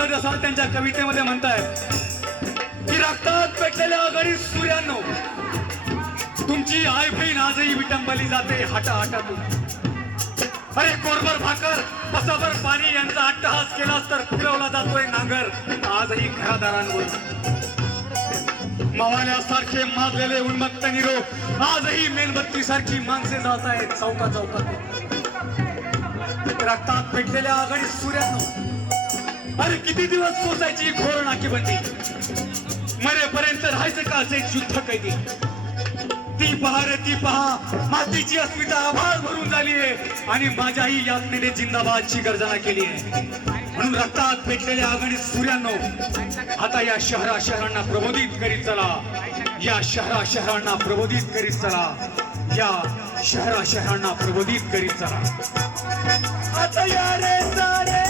मानव नामदेव त्यांच्या कवितेमध्ये म्हणतायत की रक्तात पेटलेल्या आघाडी सूर्यानो तुमची आई बहीण आजही विटंबली जाते हाटा हाटातून अरे कोरभर भाकर बसाभर पाणी यांचा अट्टहास केलास तर फिरवला जातोय नांगर आजही घरादारांवर. मवाल्यासारखे माजलेले उन्मत्त निरोप आजही मेणबत्ती सारखी माणसे जात आहेत चौका चौकात रक्तात पेटलेल्या आघाडी सूर्यानो अरे किती दिवस पोचायची घोर नाकेबंदी? मरेपर्यंत राहायचं का असेल शुद्ध कैदी? ती पहा रे ती पहा. मातीची अस्मिता आभाळ भरून झाली आहे आणि माझ्याही यातनेने जिंदाबादची गर्जना केली आहे म्हणून रक्तात पेटलेल्या आघाडीत सूर्यानो आता या शहरा शहरांना प्रबोधित करीत चला. या शहरा शहरांना प्रबोधित करीत चला. या शहरा शहरांना प्रबोधित करीत चला. आता या रे सारे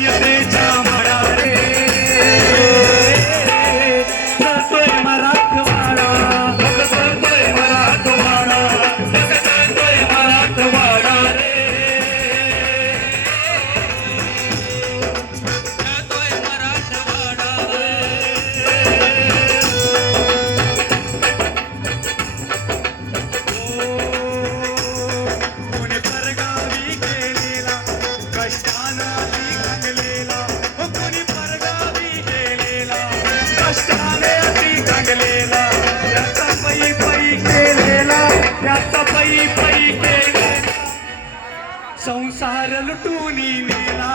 செய்யதே కష్టాలే అతి తగలేలా. రక్తపై పైకేలేలా రక్తపై పైకేలేలా సంసారలు టూనీ నేలా